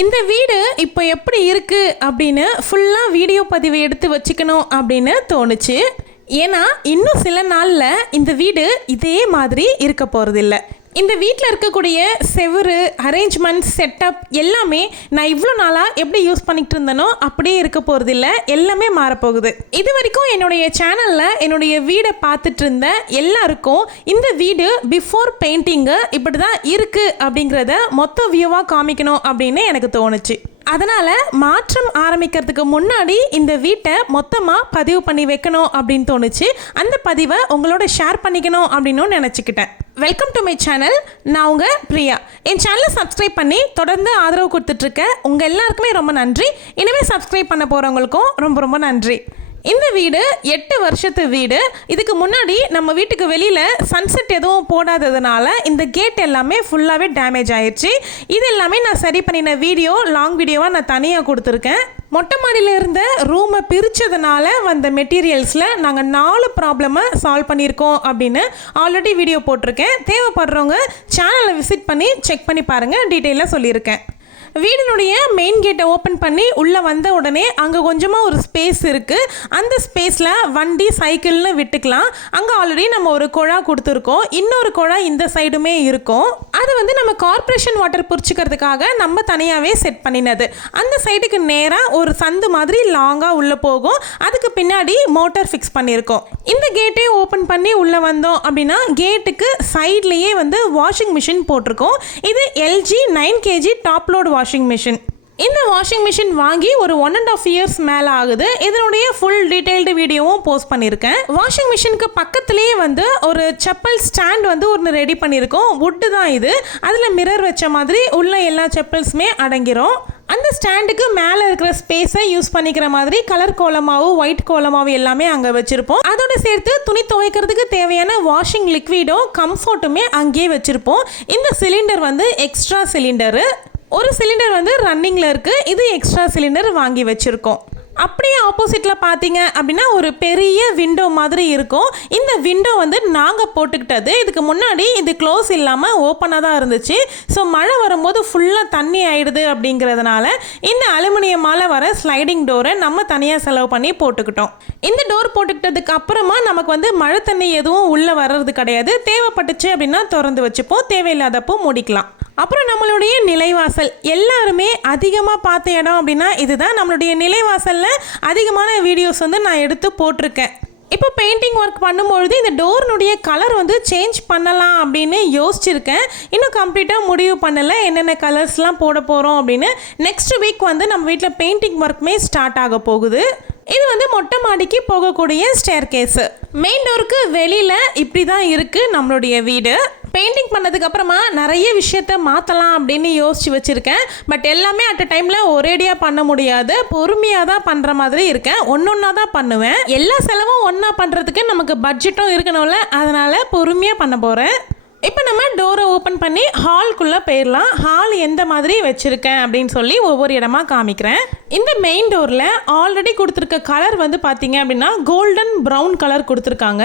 இந்த வீடு இப்போ எப்படி இருக்குது அப்படின்னு ஃபுல்லாக வீடியோ பதிவு எடுத்து வச்சுக்கணும் அப்படின்னு தோணுச்சு. ஏன்னா இன்னும் சில நாளில் இந்த வீடு இதே மாதிரி இருக்க போகிறதில்ல. இந்த வீட்டில் இருக்கக்கூடிய செவுரு, அரேஞ்ச்மெண்ட், செட்டப் எல்லாமே நான் இவ்வளோ நாளாக எப்படி யூஸ் பண்ணிக்கிட்டு இருந்தேனோ அப்படியே இருக்க போகிறதில்ல, எல்லாமே மாறப்போகுது. இது வரைக்கும் என்னுடைய சேனலில் என்னுடைய வீடை பார்த்துட்டு இருந்த எல்லாருக்கும் இந்த வீடு பிஃபோர் பெயிண்டிங்கு இப்படி தான் இருக்குது அப்படிங்கிறத மொத்த வியூவாக காமிக்கணும் அப்படின்னு எனக்கு தோணுச்சு. அதனால் மாற்றம் ஆரம்பிக்கிறதுக்கு முன்னாடி இந்த வீட்டை மொத்தமாக பதிவு பண்ணி வைக்கணும் அப்படின்னு தோணுச்சு. அந்த பதிவை உங்களோட ஷேர் பண்ணிக்கணும் அப்படின்னு நினச்சிக்கிட்டேன். Welcome to my channel. நான் உங்கள் பிரியா. என் சேனலை சப்ஸ்கிரைப் பண்ணி தொடர்ந்து ஆதரவு கொடுத்துட்ருக்க உங்கள் எல்லாருக்குமே ரொம்ப நன்றி. இனிமேல் சப்ஸ்கிரைப் பண்ண போகிறவங்களுக்கும் ரொம்ப ரொம்ப நன்றி. இந்த வீடு 8 வருஷத்து வீடு. இதுக்கு முன்னாடி நம்ம வீட்டுக்கு வெளியில் சன்செட் எதுவும் போடாததுனால இந்த கேட் எல்லாமே ஃபுல்லாகவே டேமேஜ் ஆயிடுச்சு. இது எல்லாமே நான் சரி பண்ணின வீடியோ, லாங் வீடியோவாக நான் தனியாக கொடுத்துருக்கேன். மொட்டை மாடியில் இருந்த ரூமை பிரித்ததுனால வந்த மெட்டீரியல்ஸில் நாங்கள் 4 ப்ராப்ளமை சால்வ் பண்ணியிருக்கோம் அப்படின்னு ஆல்ரெடி வீடியோ போட்டிருக்கேன். தேவைப்படுறவங்க சேனலை விசிட் பண்ணி செக் பண்ணி பாருங்கள், டீட்டெயிலாக சொல்லியிருக்கேன். வீடினுடைய மெயின் கேட்டை ஓப்பன் பண்ணி உள்ளே வந்த உடனே அங்கே கொஞ்சமாக ஒரு ஸ்பேஸ் இருக்குது. அந்த ஸ்பேஸில் வண்டி, சைக்கிள்னு விட்டுக்கலாம். அங்கே ஆல்ரெடி நம்ம ஒரு குழா கொடுத்துருக்கோம். இன்னொரு குழா இந்த சைடுமே இருக்கும். அது வந்து நம்ம கார்ப்பரேஷன் வாட்டர் பிடிச்சிக்கிறதுக்காக நம்ம தனியாகவே செட் பண்ணினது. அந்த சைடுக்கு நேராக ஒரு சந்து மாதிரி லாங்காக உள்ளே போகும். அதுக்கு பின்னாடி மோட்டார் ஃபிக்ஸ் பண்ணியிருக்கோம். இந்த கேட்டே ஓப்பன் பண்ணி உள்ளே வந்தோம் அப்படின்னா கேட்டுக்கு சைட்லேயே வந்து வாஷிங் மிஷின் போட்டிருக்கோம். இது LG 9 kg top load washing machine. இந்த வாஷிங் மிஷின் வாங்கி ஒரு 1.5 years மேலே ஆகுது. இதனுடைய ஃபுல் டீட்டெயில்டு வீடியோவும் போஸ்ட் பண்ணியிருக்கேன். வாஷிங் மிஷினுக்கு பக்கத்துலேயே வந்து ஒரு செப்பல் ஸ்டாண்ட் வந்து ஒன்று ரெடி பண்ணியிருக்கோம். வுட்டு தான் இது. அதில் மிரர் வச்ச மாதிரி உள்ள எல்லா செப்பல்ஸுமே அடங்கிரும். அந்த ஸ்டாண்டுக்கு மேலே இருக்கிற ஸ்பேஸை யூஸ் பண்ணிக்கிற மாதிரி கலர் கோலமாவு, ஒயிட் கோலமாவு எல்லாமே அங்கே வச்சுருப்போம். அதோட சேர்த்து துணி துவைக்கிறதுக்கு தேவையான வாஷிங் லிக்விடும் கம்ஃபர்ட்டுமே அங்கேயே வச்சுருப்போம். இந்த சிலிண்டர் வந்து எக்ஸ்ட்ரா சிலிண்டரு. ஒரு சிலிண்டர் வந்து ரன்னிங்கில் இருக்குது. இது எக்ஸ்ட்ரா சிலிண்டர் வாங்கி வச்சுருக்கோம். அப்படியே ஆப்போசிட்டில் பார்த்தீங்க அப்படின்னா ஒரு பெரிய விண்டோ மாதிரி இருக்கும். இந்த விண்டோ வந்து நாங்கள் போட்டுக்கிட்டது. இதுக்கு முன்னாடி இது க்ளோஸ் இல்லாமல் ஓப்பனாக தான் இருந்துச்சு. ஸோ மழை வரும்போது ஃபுல்லாக தண்ணி ஆயிடுது அப்படிங்கிறதுனால இந்த அலுமினியமால் வர ஸ்லைடிங் டோரை நம்ம தனியாக செலவு பண்ணி போட்டுக்கிட்டோம். இந்த டோர் போட்டுக்கிட்டதுக்கு அப்புறமா நமக்கு வந்து மழை தண்ணி எதுவும் உள்ளே வர்றது கிடையாது. தேவைப்பட்டுச்சு அப்படின்னா திறந்து வச்சுப்போம், தேவையில்லாதப்போ மூடிக்கலாம். அப்புறம் நம்மளுடைய நிலைவாசல் எல்லாருமே அதிகமாக பார்த்த இடம் அப்படின்னா இதுதான். நம்மளுடைய நிலைவாசலில் அதிகமான வீடியோஸ் வந்து நான் எடுத்து போட்டிருக்கேன். இப்போ பெயிண்டிங் ஒர்க் பண்ணும்பொழுது இந்த டோர்னுடைய கலர் வந்து சேஞ்ச் பண்ணலாம் அப்படின்னு யோசிச்சிருக்கேன். இன்னும் கம்ப்ளீட்டாக முடிவு பண்ணலை என்னென்ன கலர்ஸ்லாம் போட போகிறோம் அப்படின்னு. நெக்ஸ்ட் வீக் வந்து நம்ம வீட்டில் பெயிண்டிங் ஒர்க்குமே ஸ்டார்ட் ஆக போகுது. இது வந்து மொட்டை மாடிக்கு போகக்கூடிய ஸ்டேர் கேஸு. மெயின் டோருக்கு வெளியில் இப்படி தான் இருக்குது நம்மளுடைய வீடு. பெயிண்டிங் பண்ணதுக்கு அப்புறமா நிறைய விஷயத்த மாற்றலாம் அப்படின்னு யோசிச்சு வச்சுருக்கேன். பட் எல்லாமே அட் அ டைமில் ஒரேடியாக பண்ண முடியாது. பொறுமையாக தான் பண்ணுற மாதிரி இருக்கேன். ஒன்றா தான் பண்ணுவேன். எல்லா செலவும் ஒன்றா பண்ணுறதுக்கு நமக்கு பட்ஜெட்டும் இருக்கணும்ல, அதனால் பொறுமையாக பண்ண போகிறேன். இப்போ நம்ம டோரை ஓப்பன் பண்ணி ஹால்குள்ளே போயிடலாம். ஹால் எந்த மாதிரி வச்சுருக்கேன் அப்படின்னு சொல்லி ஒவ்வொரு இடமா காமிக்கிறேன். இந்த மெயின் டோரில் ஆல்ரெடி கொடுத்துருக்க கலர் வந்து பார்த்தீங்க அப்படின்னா கோல்டன் ப்ரௌன் கலர் கொடுத்துருக்காங்க.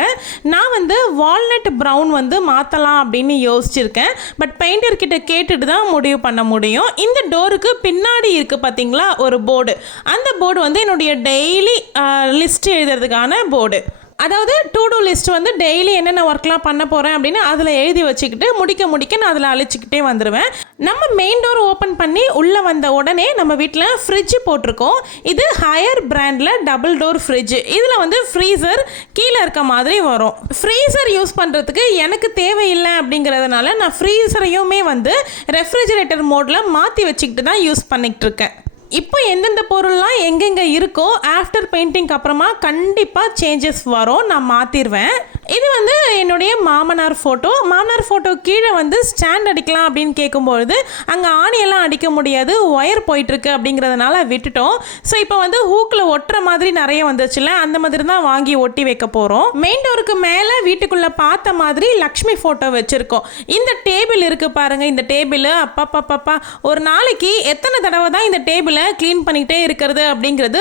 நான் வந்து வால்நட் ப்ரௌன் வந்து மாற்றலாம் அப்படின்னு யோசிச்சிருக்கேன். பட் பெயிண்டர்கிட்ட கேட்டுட்டு தான் முடிவு பண்ண முடியும். இந்த டோருக்கு பின்னாடி இருக்குது பார்த்தீங்களா ஒரு போர்டு. அந்த போர்டு வந்து என்னுடைய டெய்லி லிஸ்ட் எழுதுறதுக்கான போர்டு. அதாவது டு டூ லிஸ்ட் வந்து டெய்லி என்னென்ன ஒர்க்லாம் பண்ண போகிறேன் அப்படின்னு அதில் எழுதி வச்சுக்கிட்டு முடிக்க நான் அதில் அழிச்சிக்கிட்டே வந்துடுவேன். நம்ம மெயின் டோர் ஓப்பன் பண்ணி உள்ளே வந்த உடனே நம்ம வீட்டில் ஃப்ரிட்ஜ் போட்டிருக்கோம். இது ஹையர் பிராண்டில் டபுள் டோர் ஃப்ரிட்ஜ். இதில் வந்து ஃப்ரீசர் கீழே இருக்க மாதிரி வரும். ஃப்ரீசர் யூஸ் பண்ணுறதுக்கு எனக்கு தேவையில்லை அப்படிங்கிறதுனால நான் ஃப்ரீசரையுமே வந்து ரெஃப்ரிஜரேட்டர் மோடில் மாற்றி வச்சுக்கிட்டு தான் யூஸ் பண்ணிக்கிட்டு இருக்கேன். இப்போ எந்தெந்த பொருள்லாம் எங்கெங்கே இருக்கோ ஆஃப்டர் பெயிண்டிங்க்கு அப்புறமா கண்டிப்பாக சேஞ்சஸ் வரும், நான் மாற்றிடுவேன். இது வந்து என்னுடைய மாமனார் ஃபோட்டோ. மாமனார் ஃபோட்டோ கீழே வந்து ஸ்டாண்ட் அடிக்கலாம் அப்படின்னு கேட்கும்பொழுது அங்கே ஆணியெல்லாம் அடிக்க முடியாது, ஒயர் போயிட்டுருக்கு அப்படிங்கிறதுனால விட்டுட்டோம். ஸோ இப்போ வந்து ஹூக்கில் ஒட்டுற மாதிரி நிறைய வந்துச்சுல, அந்த மாதிரி தான் வாங்கி ஒட்டி வைக்க போகிறோம். மெயின் டோருக்கு மேலே வீட்டுக்குள்ளே பார்த்த மாதிரி லக்ஷ்மி ஃபோட்டோ வச்சுருக்கோம். இந்த டேபிள் இருக்குது பாருங்கள். இந்த டேபிள் அப்பா ஒரு நாளைக்கு எத்தனை தடவை தான் இந்த டேபிளை க்ளீன் பண்ணிக்கிட்டே இருக்கிறது அப்படிங்கிறது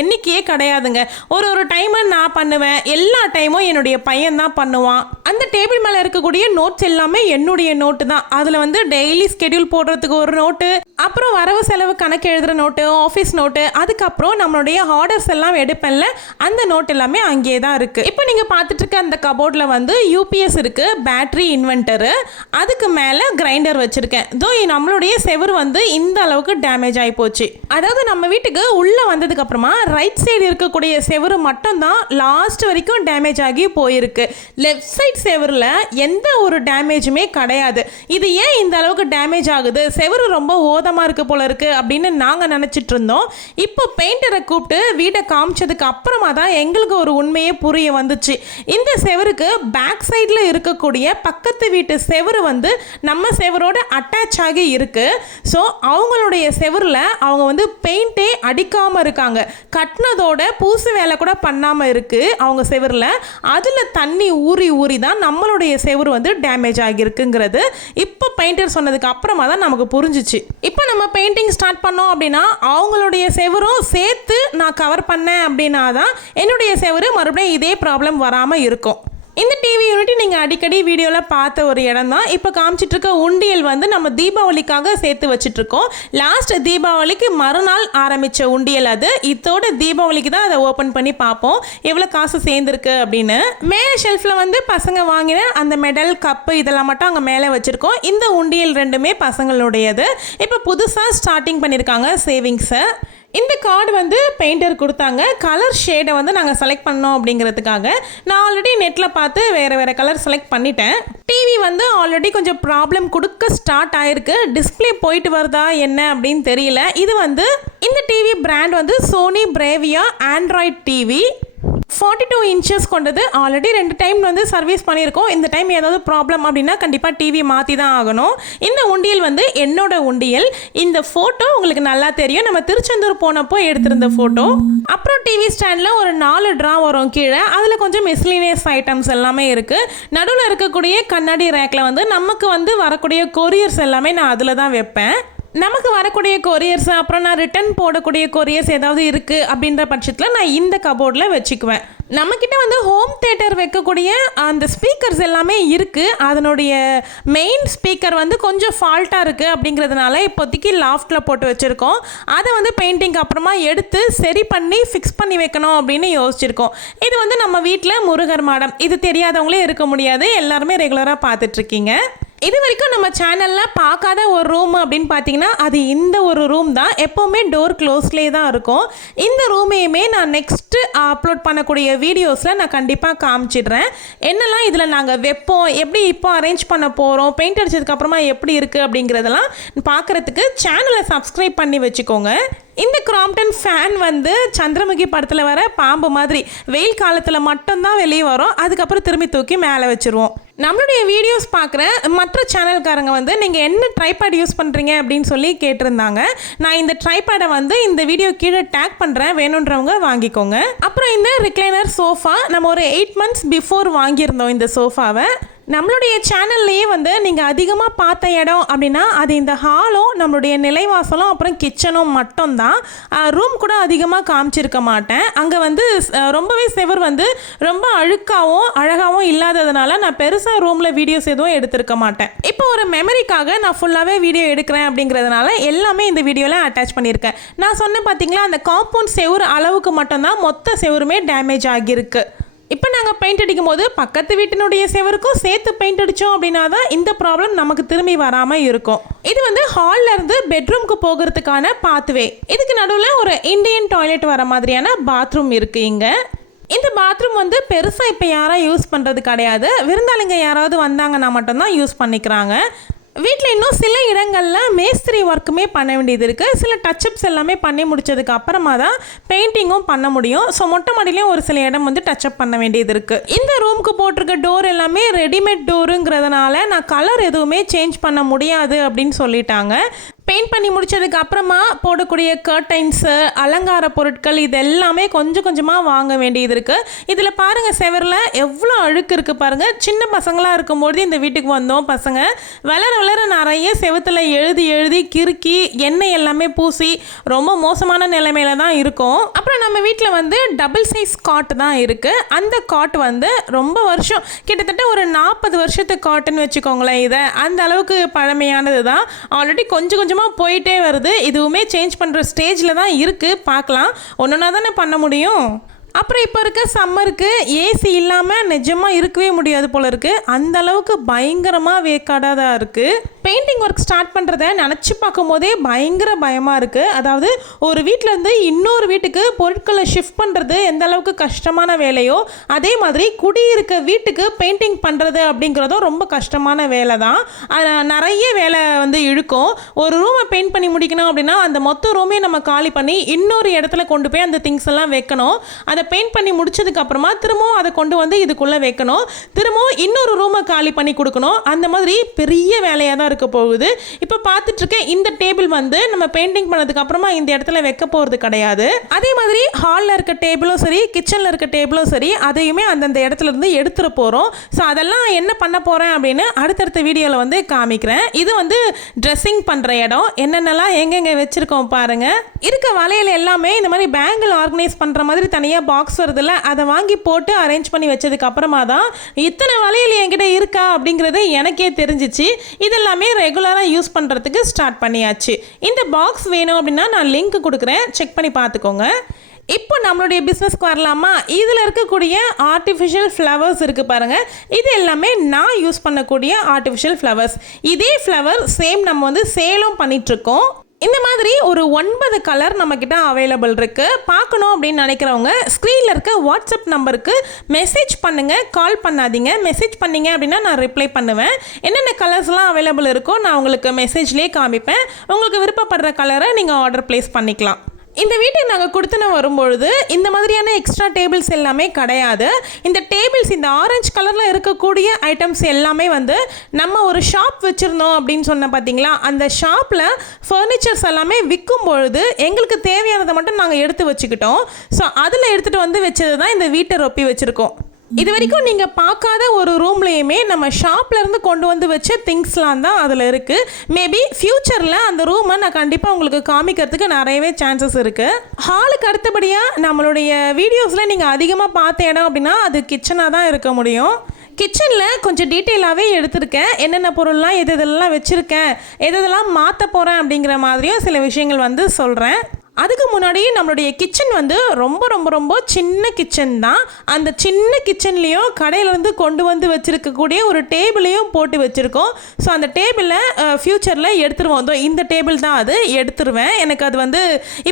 எண்ணிக்கையே கிடையாதுங்க. ஒரு டைமை நான் பண்ணுவேன், எல்லா டைமும் என்னுடைய பையன் தான் பண்ணுவான். அந்த டேபிள் மேலே இருக்கக்கூடிய நோட்ஸ் எல்லாமே என்னுடைய நோட்டு தான். அதில் வந்து டெய்லி ஸ்கெடியூல் போடுறதுக்கு ஒரு நோட்டு, அப்புறம் வரவு செலவு கணக்கு எழுதுகிற நோட்டு, ஆஃபீஸ் நோட்டு, அதுக்கப்புறம் நம்மளுடைய ஆர்டர்ஸ் எல்லாம் எடுப்பேன்ல அந்த நோட் எல்லாமே அங்கேயே தான் இருக்குது. இப்போ நீங்கள் பார்த்துட்டு இருக்க அந்த கபோர்டில் வந்து யூபிஎஸ் இருக்குது, பேட்ரி, இன்வெர்ட்டரு, அதுக்கு மேலே கிரைண்டர் வச்சுருக்கேன். இதோ நம்மளுடைய செவுரு வந்து இந்த அளவுக்கு டேமேஜ் ஆகி போச்சு. அதாவது நம்ம வீட்டுக்கு உள்ளே வந்ததுக்கப்புறமா ரைட் சைடு இருக்கக்கூடிய செவுரு மட்டும்தான் லாஸ்ட் வரைக்கும் டேமேஜ் ஆகி போயிருக்கு. லெஃப்ட் சைட் செவரில் எந்த ஒரு டேமேஜுமே கிடையாது. இது ஏன் இந்த அளவுக்கு டேமேஜ் ஆகுது, செவரு ரொம்ப இருக்கு போல இருக்கு அப்படின்னு நாங்க நினைச்சிட்டு இருந்தோம். இப்போ பெயிண்டரை கூப்பிட்டு வீட்டை காமிச்சதுக்கு அப்புறமா தான் எங்களுக்கு ஒரு உண்மையே புரிய வந்துச்சு. இந்த செவருக்கு பேக் சைடில் இருக்கக்கூடிய பக்கத்து வீட்டு செவரு வந்து நம்ம செவரோட அட்டாச் ஆகி இருக்கு. ஸோ அவங்களுடைய செவரில் அவங்க வந்து பெயிண்டே அடிக்காம இருக்காங்க. கட்டினதோட பூசு வேலை கூட பண்ணாம இருக்கு அவங்க செவரில். அதில் தண்ணி ஊறி ஊறி தான் நம்மளுடைய செவரு வந்து டேமேஜ் ஆகியிருக்குங்கிறது இப்போ பெயிண்டர் சொன்னதுக்கு அப்புறமா தான் நமக்கு புரிஞ்சிச்சு. இப்போ நம்ம பெயிண்டிங் ஸ்டார்ட் பண்ணோம் அப்படின்னா அவங்களுடைய செவரும் சேர்த்து நான் கவர் பண்ணேன் அப்படின்னா தான் என்னுடைய செவரு மறுபடியும் இதே ப்ராப்ளம் வராமல் இருக்கும். இந்த டிவி யூனிட் நீங்கள் அடிக்கடி வீடியோவில் பார்த்த ஒரு இடம் தான். இப்போ காமிச்சிட்டு இருக்க உண்டியல் வந்து நம்ம தீபாவளிக்காக சேர்த்து வச்சுட்ருக்கோம். லாஸ்ட் தீபாவளிக்கு மறுநாள் ஆரம்பித்த உண்டியல் அது. இதோட தீபாவளிக்கு தான் அதை ஓப்பன் பண்ணி பார்ப்போம் எவ்வளோ காசு சேர்ந்துருக்கு அப்படின்னு. மேலே ஷெல்ஃபில் வந்து பசங்க வாங்கின அந்த மெடல், கப்பு இதெல்லாம் மட்டும் அங்கே மேலே வச்சுருக்கோம். இந்த உண்டியல் ரெண்டுமே பசங்களுடையது. இப்போ புதுசாக ஸ்டார்டிங் பண்ணியிருக்காங்க சேவிங்ஸை. இந்த கார்டு வந்து பெயிண்டர் கொடுத்தாங்க. கலர் ஷேடை வந்து நாங்கள் செலக்ட் பண்ணோம் அப்படிங்கிறதுக்காக. நான் ஆல்ரெடி நெட்டில் பார்த்து வேறு கலர் செலக்ட் பண்ணிட்டேன். டிவி வந்து ஆல்ரெடி கொஞ்சம் ப்ராப்ளம் கொடுக்க ஸ்டார்ட் ஆகிருக்கு. டிஸ்பிளே போயிட்டு வருதா என்ன அப்படின்னு தெரியல. இது வந்து இந்த டிவி பிராண்ட் வந்து சோனி பிரேவியா ஆண்ட்ராய்ட் டிவி 42 இன்ச்சஸ் கொண்டது. ஆல்ரெடி 2 டைம் வந்து சர்வீஸ் பண்ணியிருக்கோம். இந்த டைம் ஏதாவது ப்ராப்ளம் அப்படின்னா கண்டிப்பாக டிவி மாற்றி தான் ஆகணும். இந்த உண்டியல் வந்து என்னோட உண்டியல். இந்த ஃபோட்டோ உங்களுக்கு நல்லா தெரியும், நம்ம திருச்செந்தூர் போனப்போ எடுத்திருந்த ஃபோட்டோ. அப்புறம் டிவி ஸ்டாண்டில் ஒரு 4 ட்ரா வரும் கீழே. அதில் கொஞ்சம் மிஸ்லினியஸ் ஐட்டம்ஸ் எல்லாமே இருக்குது. நடுவில் இருக்கக்கூடிய கண்ணாடி ரேக்கில் வந்து நமக்கு வந்து வரக்கூடிய கொரியர்ஸ் எல்லாமே நான் அதில் தான் வைப்பேன். நமக்கு வரக்கூடிய கொரியர்ஸ், அப்புறம் நான் ரிட்டன் போடக்கூடிய கொரியர்ஸ் ஏதாவது இருக்குது அப்படின்ற பட்சத்தில் நான் இந்த கபோர்டில் வச்சுக்குவேன். நம்மக்கிட்ட வந்து ஹோம் தேட்டர் வைக்கக்கூடிய அந்த ஸ்பீக்கர்ஸ் எல்லாமே இருக்குது. அதனுடைய மெயின் ஸ்பீக்கர் வந்து கொஞ்சம் ஃபால்ட்டாக இருக்குது. அப்படிங்கிறதுனால இப்போதைக்கு லாஃப்டில் போட்டு வச்சுருக்கோம். அதை வந்து பெயிண்டிங் அப்புறமா எடுத்து சரி பண்ணி ஃபிக்ஸ் பண்ணி வைக்கணும் அப்படின்னு யோசிச்சிருக்கோம். இது வந்து நம்ம வீட்டில் முருகர் மாடம். இது தெரியாதவங்களே இருக்க முடியாது, எல்லாருமே ரெகுலராக பார்த்துட்ருக்கீங்க. இது வரைக்கும் நம்ம சேனலில் பார்க்காத ஒரு ரூம் அப்படின்னு பார்த்தீங்கன்னா அது இந்த ஒரு ரூம் தான். எப்போவுமே டோர் க்ளோஸ்லேயே தான் இருக்கும். இந்த ரூமையுமே நான் நெக்ஸ்ட்டு அப்லோட் பண்ணக்கூடிய வீடியோஸில் நான் கண்டிப்பாக காமிச்சிடுறேன். என்னெல்லாம் இதில் நாங்கள் வைப்போம், எப்படி இப்போ அரேஞ்ச் பண்ண போகிறோம், பெயிண்ட் அடிச்சதுக்கப்புறமா எப்படி இருக்குது அப்படிங்கிறதெல்லாம் பார்க்குறதுக்கு சேனலை சப்ஸ்கிரைப் பண்ணி வச்சுக்கோங்க. இந்த கிராம்ப்டன் ஃபேன் வந்து சந்திரமுகி படத்தில் வர பாம்பு மாதிரி வெயில் காலத்தில் மட்டும்தான் வெளியே வரும். அதுக்கப்புறம் திரும்பி தூக்கி மேலே வச்சுருவோம். நம்மளுடைய வீடியோஸ் பார்க்குற மற்ற சேனல்காரங்க வந்து நீங்கள் என்ன ட்ரைபேட் யூஸ் பண்ணுறீங்க அப்படின்னு சொல்லி கேட்டிருந்தாங்க. நான் இந்த ட்ரைபேடை வந்து இந்த வீடியோ கீழே டேக் பண்ணுறேன், வேணுன்றவங்க வாங்கிக்கோங்க. அப்புறம் இந்த ரிக்ளைனர் சோஃபா நம்ம ஒரு 8 months பிஃபோர் வாங்கியிருந்தோம். இந்த சோஃபாவை நம்மளுடைய சேனல்லையே வந்து நீங்கள் அதிகமாக பார்த்த இடம் அப்படின்னா அது இந்த ஹாலும் நம்மளுடைய நிலைவாசலும் அப்புறம் கிச்சனும் மட்டும்தான். ரூம் கூட அதிகமாக காமிச்சிருக்க மாட்டேன். அங்கே வந்து ரொம்பவே செவர் வந்து ரொம்ப அழுக்காகவும் அழகாகவும் இல்லாததுனால நான் பெருசாக ரூமில் வீடியோஸ் எதுவும் எடுத்திருக்க மாட்டேன். இப்போ ஒரு மெமரிக்காக நான் ஃபுல்லாகவே வீடியோ எடுக்கிறேன் அப்படிங்கிறதுனால எல்லாமே இந்த வீடியோவில் அட்டாச் பண்ணியிருக்கேன். நான் சொன்னேன் பார்த்தீங்களா, அந்த காம்பவுண்ட் செவர் அளவுக்கு மட்டும்தான் மொத்த செவருமே டேமேஜ் ஆகியிருக்கு. இப்போ நாங்கள் பெயிண்ட் அடிக்கும் போது பக்கத்து வீட்டினுடைய செவருக்கும் சேர்த்து பெயிண்ட் அடித்தோம் அப்படின்னா தான் இந்த ப்ராப்ளம் நமக்கு திரும்பி வராமல் இருக்கும். இது வந்து ஹாலில் இருந்து பெட்ரூம்க்கு போகிறதுக்கான பாத்வே. இதுக்கு நடுவில் ஒரு இந்தியன் டாய்லெட் வர மாதிரியான பாத்ரூம் இருக்குது. இங்கே இந்த பாத்ரூம் வந்து பெருசாக இப்போ யாரும் யூஸ் பண்ணுறது கிடையாது. விருந்தாளிங்க யாராவது வந்தாங்கன்னா மட்டும்தான் யூஸ் பண்ணிக்கிறாங்க. வீட்டில் இன்னும் சில இடங்களில் மேஸ்திரி ஒர்க்குமே பண்ண வேண்டியது இருக்குது. சில டச்சப்ஸ் எல்லாமே பண்ணி முடிச்சதுக்கு அப்புறமா தான் பெயிண்டிங்கும் பண்ண முடியும். ஸோ மொட்டை மாடிலையும் ஒரு சில இடம் வந்து டச்சப் பண்ண வேண்டியது இருக்குது. இந்த ரூமுக்கு போட்டிருக்க டோர் எல்லாமே ரெடிமேட் டோருங்கிறதுனால நான் கலர் எதுவுமே சேஞ்ச் பண்ண முடியாது அப்படின்னு சொல்லிட்டாங்க. பெயிண்ட் பண்ணி முடிச்சதுக்கு அப்புறமா போடக்கூடிய கர்டைன்ஸு, அலங்கார பொருட்கள் இது எல்லாமே கொஞ்சம் கொஞ்சமாக வாங்க வேண்டியது இருக்குது. இதில் பாருங்கள், செவரில் எவ்வளோ அழுக்கு இருக்குது பாருங்கள். சின்ன பசங்களாக இருக்கும்போது இந்த வீட்டுக்கு வந்தோம். பசங்க வளர வளர நிறைய செவத்தில் எழுதி எழுதி கிறுக்கி எண்ணெய் எல்லாமே பூசி ரொம்ப மோசமான நிலைமையில தான் இருக்கும். அப்புறம் நம்ம வீட்டில் வந்து டபுள் சைஸ் காட் தான் இருக்குது. அந்த காட் வந்து ரொம்ப வருஷம், கிட்டத்தட்ட ஒரு 40 வருஷத்து காட்டுன்னு வச்சுக்கோங்களேன். இதை அந்த அளவுக்கு பழமையானது தான். ஆல்ரெடி கொஞ்சம் கொஞ்சமாக கொஞ்சமாக போயிட்டே வருது. இதுவுமே சேஞ்ச் பண்ணுற ஸ்டேஜில் தான் இருக்குது. பார்க்கலாம், ஒன்றுனா தானே பண்ண முடியும். அப்புறம் இப்போ இருக்க சம்மருக்கு ஏசி இல்லாமல் நிஜமாக இருக்கவே முடியாது போல இருக்குது. அந்த அளவுக்கு பயங்கரமாக வேக்காடாக தான் இருக்குது. பெயிண்டிங் ஒர்க் ஸ்டார்ட் பண்ணுறத நினச்சி பார்க்கும் போதே பயங்கர பயமாக இருக்குது. அதாவது ஒரு வீட்டிலேருந்து இன்னொரு வீட்டுக்கு பொருட்களை ஷிஃப்ட் பண்ணுறது எந்த அளவுக்கு கஷ்டமான வேலையோ, அதே மாதிரி குடியிருக்க வீட்டுக்கு பெயிண்டிங் பண்ணுறது அப்படிங்கிறதும் ரொம்ப கஷ்டமான வேலை தான். நிறைய வேலை வந்து இழுக்கும். ஒரு ரூமை பெயிண்ட் பண்ணி முடிக்கணும் அப்படின்னா அந்த மொத்த ரூமே நம்ம காலி பண்ணி இன்னொரு இடத்துல கொண்டு போய் அந்த திங்ஸ் எல்லாம் வைக்கணும். அதை பெயிண்ட் பண்ணி முடிச்சதுக்கு அப்புறமா திரும்பவும் அதை கொண்டு வந்து இதுக்குள்ளே வைக்கணும். திரும்பவும் இன்னொரு ரூமை காலி பண்ணி கொடுக்கணும். அந்த மாதிரி பெரிய வேலையாக தான் இருக்க போகுது. இப்போ பார்த்துட்டு இருக்க இந்த டேபிள் வந்து நம்ம பெயிண்டிங் பண்ணதுக்கு அப்புறமா இந்த இடத்துல வைக்க போகிறது கிடையாது. அதே மாதிரி ஹாலில் இருக்க டேபிளும் சரி, கிச்சனில் இருக்க டேபிளும் சரி, அதையுமே அந்தந்த இடத்துல இருந்து எடுத்துட போகிறோம். ஸோ அதெல்லாம் என்ன பண்ண போகிறேன் அப்படின்னு அடுத்தடுத்த வீடியோவில் வந்து காமிக்கிறேன். இது வந்து ட்ரெஸ்ஸிங் பண்ணுற இடம். என்னென்னலாம் எங்கெங்கே வச்சுருக்கோம் பாருங்கள். இருக்க வளையல் எல்லாமே இந்த மாதிரி பேங்கில் ஆர்கனைஸ் பண்ணுற மாதிரி தனியாக பாக்ஸ் வருதுல்ல, அதை வாங்கி போட்டு அரேஞ்ச் பண்ணி வச்சதுக்கு அப்புறமா தான் இத்தனை வளையல் என்கிட்ட இருக்கா அப்படிங்கிறது எனக்கே தெரிஞ்சிச்சு. இதெல்லாமே ரெகுலராக யூஸ் பண்ணுறதுக்கு ஸ்டார்ட் பண்ணியாச்சு. இந்த பாக்ஸ் வேணும் அப்படின்னா நான் லிங்க் கொடுக்குறேன், செக் பண்ணி பார்த்துக்கோங்க. இப்போ நம்மளுடைய பிஸ்னஸ்க்கு வரலாமா? இதில் இருக்கக்கூடிய ஆர்டிஃபிஷியல் ஃப்ளவர்ஸ் இருக்குது பாருங்கள். இது எல்லாமே நான் யூஸ் பண்ணக்கூடிய ஆர்டிஃபிஷியல் ஃப்ளவர்ஸ். இதே ஃப்ளவர் சேம் நம்ம வந்து சேலும் பண்ணிகிட்ருக்கோம். இந்த மாதிரி ஒரு 9 கலர் நம்மக்கிட்ட அவைலபிள் இருக்குது. பார்க்கணும் அப்படின்னு நினைக்கிறவங்க ஸ்க்ரீனில் இருக்க வாட்ஸ்அப் நம்பருக்கு மெசேஜ் பண்ணுங்கள், கால் பண்ணாதீங்க. மெசேஜ் பண்ணிங்க அப்படின்னா நான் ரிப்ளை பண்ணுவேன். என்னென்ன கலர்ஸ்லாம் அவைலபிள் இருக்கோ நான் உங்களுக்கு மெசேஜ்லேயே காமிப்பேன். உங்களுக்கு விருப்பப்படுற கலரை நீங்கள் ஆர்டர் ப்ளேஸ் பண்ணிக்கலாம். இந்த வீட்டுக்கு நாங்கள் கொடுத்துன வரும்பொழுது இந்த மாதிரியான எக்ஸ்ட்ரா டேபிள்ஸ் எல்லாமே கிடையாது. இந்த டேபிள்ஸ், இந்த ஆரஞ்சு கலரில் இருக்கக்கூடிய ஐட்டம்ஸ் எல்லாமே வந்து நம்ம ஒரு ஷாப் வச்சுருந்தோம் அப்படின்னு சொன்ன பார்த்தீங்களா, அந்த ஷாப்பில் ஃபர்னிச்சர்ஸ் எல்லாமே விற்கும் பொழுது எங்களுக்கு தேவையானதை மட்டும் நாங்கள் எடுத்து வச்சுக்கிட்டோம். ஸோ அதில் எடுத்துகிட்டு வந்து வச்சது தான் இந்த வீட்டை ரொப்பி வச்சுருக்கோம். இது வரைக்கும் நீங்கள் பார்க்காத ஒரு ரூம்லேயுமே நம்ம ஷாப்லேருந்து கொண்டு வந்து வச்ச திங்ஸ்லாம் தான் அதில் இருக்குது. மேபி ஃப்யூச்சரில் அந்த ரூமை நான் கண்டிப்பாக உங்களுக்கு காமிக்கிறதுக்கு நிறையவே சான்சஸ் இருக்குது. ஹாலுக்கு அடுத்தபடியாக நம்மளுடைய வீடியோஸில் நீங்கள் அதிகமாக பார்த்த இடம் அப்படின்னா அது கிச்சனாக தான் இருக்க முடியும். கிச்சனில் கொஞ்சம் டீட்டெயிலாகவே எடுத்திருக்கேன். என்னென்ன பொருள்லாம் எதெல்லாம் வச்சுருக்கேன், எதெல்லாம் மாற்ற போகிறேன் அப்படிங்கிற மாதிரியும் சில விஷயங்கள் வந்து சொல்கிறேன். அதுக்கு முன்னாடி நம்மளுடைய கிச்சன் வந்து ரொம்ப ரொம்ப ரொம்ப சின்ன கிச்சன் தான். அந்த சின்ன கிச்சன்லேயும் கடையிலேருந்து கொண்டு வந்து வச்சுருக்கக்கூடிய ஒரு டேபிளையும் போட்டு வச்சுருக்கோம். ஸோ அந்த டேபிளை ஃப்யூச்சரில் எடுத்துருவோம். இந்த டேபிள் தான் அது எடுத்துருவேன். எனக்கு அது வந்து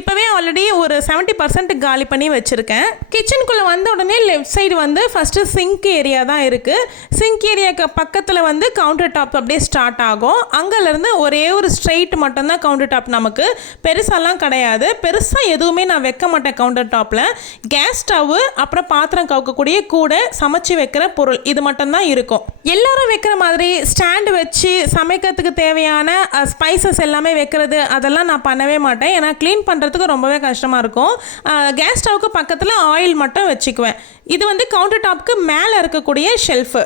இப்போவே ஆல்ரெடி ஒரு 70% காலி பண்ணி வச்சுருக்கேன். கிச்சனுக்குள்ளே வந்த உடனே லெஃப்ட் சைடு வந்து ஃபஸ்ட்டு சிங்க் ஏரியா தான் இருக்குது. சிங்க் ஏரியாவுக்கு பக்கத்தில் வந்து கவுண்டர் டாப் அப்படியே ஸ்டார்ட் ஆகும். அங்கேருந்து ஒரே ஒரு ஸ்ட்ரெயிட் மட்டும்தான் கவுண்டர் டாப். நமக்கு பெருசாலாம் கிடையாது. பெருசாக எதுவுமே நான் வைக்க மாட்டேன் கவுண்டர் டாப்பில். கேஸ் ஸ்டவ்வு, அப்புறம் பாத்திரம் கவுக்கக்கூடிய கூடை, சமைச்சு வைக்கிற பொருள், இது மட்டும்தான் இருக்கும். எல்லாரும் வைக்கிற மாதிரி ஸ்டாண்டு வச்சு சமைக்கிறதுக்கு தேவையான ஸ்பைசஸ் எல்லாமே வைக்கிறது அதெல்லாம் நான் பண்ணவே மாட்டேன். ஏன்னா க்ளீன் பண்ணுறதுக்கு ரொம்பவே கஷ்டமாக இருக்கும். கேஸ் ஸ்டவ்வுக்கு பக்கத்தில் ஆயில் மட்டும் வச்சுக்குவேன். இது வந்து கவுண்டர் டாப்புக்கு மேலே இருக்கக்கூடிய ஷெல்ஃபு.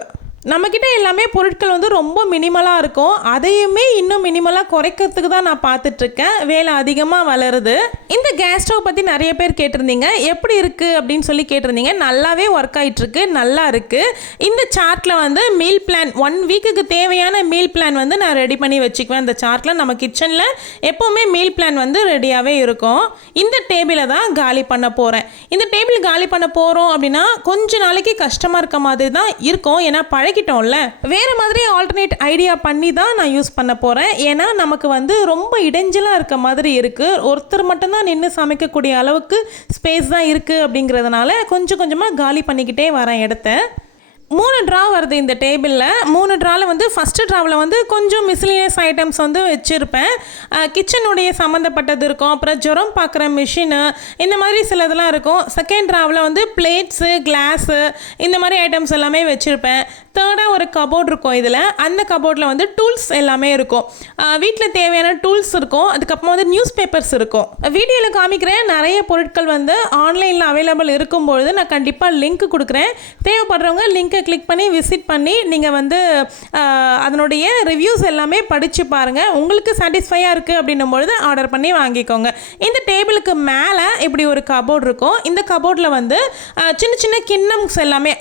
நம்மக்கிட்ட எல்லாமே பொருட்கள் வந்து ரொம்ப மினிமலாக இருக்கும். அதையுமே இன்னும் மினிமலாக குறைக்கிறதுக்கு தான் நான் பார்த்துட்ருக்கேன். வேலை அதிகமாக வளருது. இந்த கேஸ் ஸ்டவ் பற்றி நிறைய பேர் கேட்டிருந்தீங்க, எப்படி இருக்குது அப்படின்னு சொல்லி கேட்டிருந்தீங்க. நல்லாவே ஒர்க் ஆகிட்டுருக்கு, நல்லா இருக்குது. இந்த சார்ட்டில் வந்து மீல் பிளான், 1 வீக்குக்கு தேவையான மீல் பிளான் வந்து நான் ரெடி பண்ணி வச்சுக்குவேன். இந்த சார்ட்டில் நம்ம கிச்சனில் எப்போவுமே மீல் பிளான் வந்து ரெடியாகவே இருக்கும். இந்த டேபிளை தான் காலி பண்ண போகிறேன். இந்த டேபிள் காலி பண்ண போகிறோம் அப்படின்னா கொஞ்ச நாளைக்கு கஷ்டமாக இருக்க மாதிரி தான் இருக்கும். ஏன்னா பழகிட்டோம்ல. வேறு மாதிரி ஆல்டர்னேட் ஐடியா பண்ணி தான் நான் யூஸ் பண்ண போகிறேன். ஏன்னா நமக்கு வந்து ரொம்ப இடைஞ்சலாக இருக்க மாதிரி இருக்குது. ஒருத்தர் மட்டும்தான் நின்று சமைக்கக்கூடிய அளவுக்கு ஸ்பேஸ் தான் இருக்குது. அப்படிங்கிறதுனால கொஞ்சம் கொஞ்சமாக காலி பண்ணிக்கிட்டே வரேன் இடத்த. 3 ட்ரா வருது இந்த டேபிளில். 3 ட்ராவில் வந்து ஃபஸ்ட்டு ட்ராவில் வந்து கொஞ்சம் மிஸ்லினியஸ் ஐட்டம்ஸ் வந்து வச்சுருப்பேன். கிச்சனுடைய சம்மந்தப்பட்டது இருக்கும். அப்புறம் ஜுரம் பார்க்குற மிஷினு, இந்த மாதிரி சிலதெல்லாம் இருக்கும். செகண்ட் ட்ராவில் வந்து பிளேட்ஸு, கிளாஸு, இந்த மாதிரி ஐட்டம்ஸ் எல்லாமே வச்சுருப்பேன். தேர்டாக ஒரு கபோர்ட் இருக்கும். இதில் அந்த கபோர்டில் வந்து டூல்ஸ் எல்லாமே இருக்கும். வீட்டில் தேவையான டூல்ஸ் இருக்கும். அதுக்கப்புறமா வந்து நியூஸ் பேப்பர்ஸ் இருக்கும். வீடியோவில் காமிக்கிறேன். நிறைய பொருட்கள் வந்து ஆன்லைனில் அவைலபிள் இருக்கும்பொழுது நான் கண்டிப்பாக லிங்க் கொடுக்குறேன். தேவைப்படுறவங்க லிங்க்கை கிளிக் பண்ணி விசிட் பண்ணி நீங்கள் வந்து அதனுடைய ரிவ்யூஸ் எல்லாமே படித்து பாருங்கள். உங்களுக்கு சாட்டிஸ்ஃபையாக இருக்குது அப்படின்னும் பொழுது ஆர்டர் பண்ணி வாங்கிக்கோங்க. இந்த டேபிளுக்கு மேலே இப்படி ஒரு கபோர்ட் இருக்கும். இந்த கபோர்டில் வந்து சின்ன சின்ன கிண்ணம்ஸ் எல்லாமே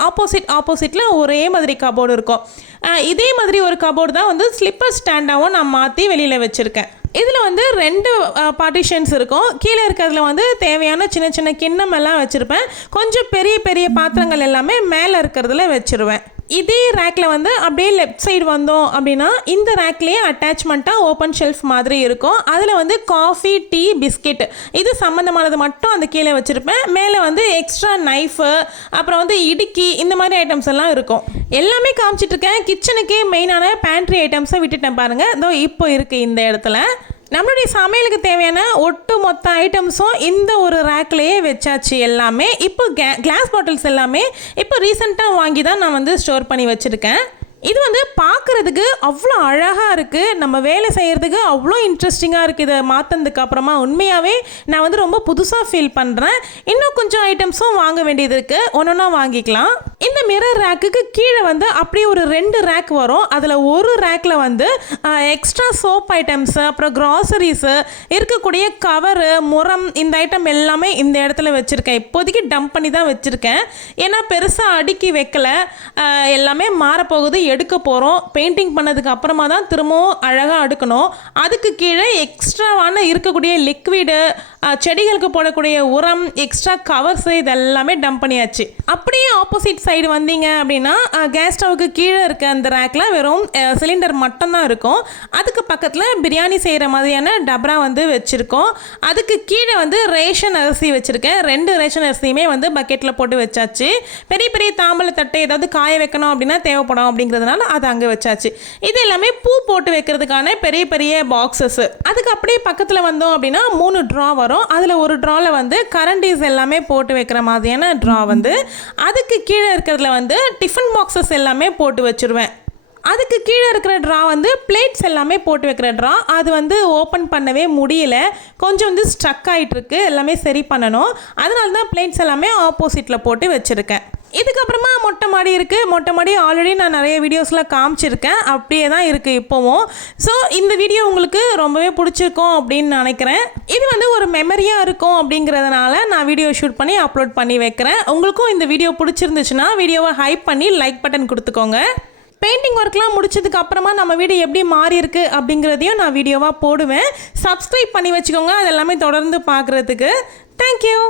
ஆப்போசிட்டில் ஒரே மாதிரி கபோர்டு இருக்கும். இதே மாதிரி ஒரு கபோர்டு தான் வந்து ஸ்லிப்பர் ஸ்டாண்டாகவும் நான் மாற்றி வெளியில் வச்சுருக்கேன். இதில் வந்து 2 பார்ட்டிஷன்ஸ் இருக்கும். கீழே இருக்கிறதுல வந்து தேவையான சின்ன சின்ன கிண்ணம் எல்லாம் வச்சுருப்பேன். கொஞ்சம் பெரிய பெரிய பாத்திரங்கள் எல்லாமே மேலே இருக்கிறதுல வச்சுருவேன். இதே ரேக்கில் வந்து அப்படியே லெஃப்ட் சைடு வந்தோம் அப்படின்னா இந்த ரேக்லேயே அட்டாச்மெண்ட்டாக ஓப்பன் ஷெல்ஃப் மாதிரி இருக்கும். அதில் வந்து காஃபி, டீ, பிஸ்கெட் இது சம்மந்தமானது மட்டும் அந்த கீழே வச்சுருப்பேன். மேலே வந்து எக்ஸ்ட்ரா நைஃபு, அப்புறம் வந்து இடுக்கி, இந்த மாதிரி ஐட்டம்ஸ் எல்லாம் இருக்கும். எல்லாமே காமிச்சிட்ருக்கேன். கிச்சனுக்கே மெயினான பேண்ட்ரி ஐட்டம்ஸை விட்டுட்டேன் பாருங்கள். இதோ இப்போ இருக்குது இந்த இடத்துல. நம்மளுடைய சமையலுக்கு தேவையான ஒட்டு மொத்த ஐட்டம்ஸும் இந்த ஒரு ரேக்லேயே வச்சாச்சு எல்லாமே. இப்போ கிளாஸ் பாட்டில்ஸ் எல்லாமே இப்போ ரீசெண்டாக வாங்கி தான் நான் வந்து ஸ்டோர் பண்ணி வச்சுருக்கேன். இது வந்து பார்க்குறதுக்கு அவ்வளோ அழகாக இருக்குது. நம்ம வேலை செய்கிறதுக்கு அவ்வளோ இன்ட்ரெஸ்டிங்காக இருக்குது. இதை மாற்றினதுக்கு அப்புறமா உண்மையாகவே நான் வந்து ரொம்ப புதுசாக ஃபீல் பண்ணுறேன். இன்னும் கொஞ்சம் ஐட்டம்ஸும் வாங்க வேண்டியது இருக்குது. ஒன்றா வாங்கிக்கலாம். இந்த மிரர் ரேக்குக்கு கீழே வந்து அப்படியே ஒரு 2 ரேக் வரும். அதில் ஒரு ரேக்கில் வந்து எக்ஸ்ட்ரா சோப் ஐட்டம்ஸு, அப்புறம் க்ராசரிஸு, இருக்கக்கூடிய கவரு, முறம், இந்த ஐட்டம் எல்லாமே இந்த இடத்துல வச்சுருக்கேன். இப்போதைக்கு டம்ப் பண்ணி தான் வச்சுருக்கேன். ஏன்னா பெருசாக அடுக்கி வைக்கலை. எல்லாமே மாறப்போகுது, எடுக்க போகிறோம். பெயிண்டிங் பண்ணதுக்கு அப்புறமா தான் திரும்பவும் அழகாக அடுக்கணும். அதுக்கு கீழே எக்ஸ்ட்ராவான இருக்கக்கூடிய லிக்விடு, செடிகளுக்கு போடக்கூடிய உரம், எக்ஸ்ட்ரா கவர்ஸு, இதெல்லாமே டம்ப் பண்ணியாச்சு. அப்படியே ஆப்போசிட் சைடு வந்தீங்க அப்படின்னா கேஸ் ஸ்டவ்வுக்கு கீழே இருக்க அந்த ரேக்கில் வெறும் சிலிண்டர் மட்டும்தான் இருக்கும். அதுக்கு பக்கத்தில் பிரியாணி செய்கிற மாதிரியான டப்ரா வந்து வச்சுருக்கோம். அதுக்கு கீழே வந்து ரேஷன் அரிசி வச்சுருக்கேன். 2 ரேஷன் அரிசியுமே வந்து பக்கெட்டில் போட்டு வச்சாச்சு. பெரிய பெரிய தாம்பல தட்டை ஏதாவது காய வைக்கணும் அப்படின்னா தேவைப்படும் அப்படிங்கிறதுனால அதை அங்கே வச்சாச்சு. இது எல்லாமே பூ போட்டு வைக்கிறதுக்கான பெரிய பெரிய பாக்ஸஸ். அதுக்கு அப்படியே பக்கத்தில் வந்தோம் அப்படின்னா 3 ட்ரா வரும். அதில் ஒரு ட்ராவில் வந்து கரண்டிஸ் எல்லாமே போட்டு வைக்கிற மாதிரியான ட்ரா வந்து, அதுக்கு கீழே இருக்கிறதுல வந்து டிஃபன் பாக்ஸஸ் எல்லாமே போட்டு வச்சுருவேன். அதுக்கு கீழே இருக்கிற ட்ரா வந்து பிளேட்ஸ் எல்லாமே போட்டு வைக்கிற ட்ரா. அது வந்து ஓப்பன் பண்ணவே முடியல, கொஞ்சம் வந்து ஸ்ட்ரக் ஆகிட்டுருக்கு. எல்லாமே சரி பண்ணணும். அதனால தான் பிளேட்ஸ் எல்லாமே ஆப்போசிட்டில் போட்டு வச்சுருக்கேன். இதுக்கப்புறமா மொட்டை மாடி இருக்குது. மொட்டை மாடி ஆல்ரெடி நான் நிறைய வீடியோஸில் காமிச்சிருக்கேன். அப்படியே தான் இருக்குது இப்போவும். ஸோ இந்த வீடியோ உங்களுக்கு ரொம்பவே பிடிச்சிருக்கும் அப்படின்னு நினைக்கிறேன். இது வந்து ஒரு மெமரியாக இருக்கும் அப்படிங்கிறதுனால நான் வீடியோ ஷூட் பண்ணி அப்லோட் பண்ணி வைக்கிறேன். உங்களுக்கும் இந்த வீடியோ பிடிச்சிருந்துச்சுன்னா வீடியோவை ஹைப் பண்ணி லைக் பட்டன் கொடுத்துக்கோங்க. பெயிண்டிங் ஒர்க்லாம் முடிச்சதுக்கு அப்புறமா நம்ம வீடு எப்படி மாறி இருக்கு அப்படிங்கிறதையும் நான் வீடியோவாக போடுவேன். சப்ஸ்கிரைப் பண்ணி வச்சுக்கோங்க, அது எல்லாமே தொடர்ந்து பார்க்குறதுக்கு. தேங்க்யூ.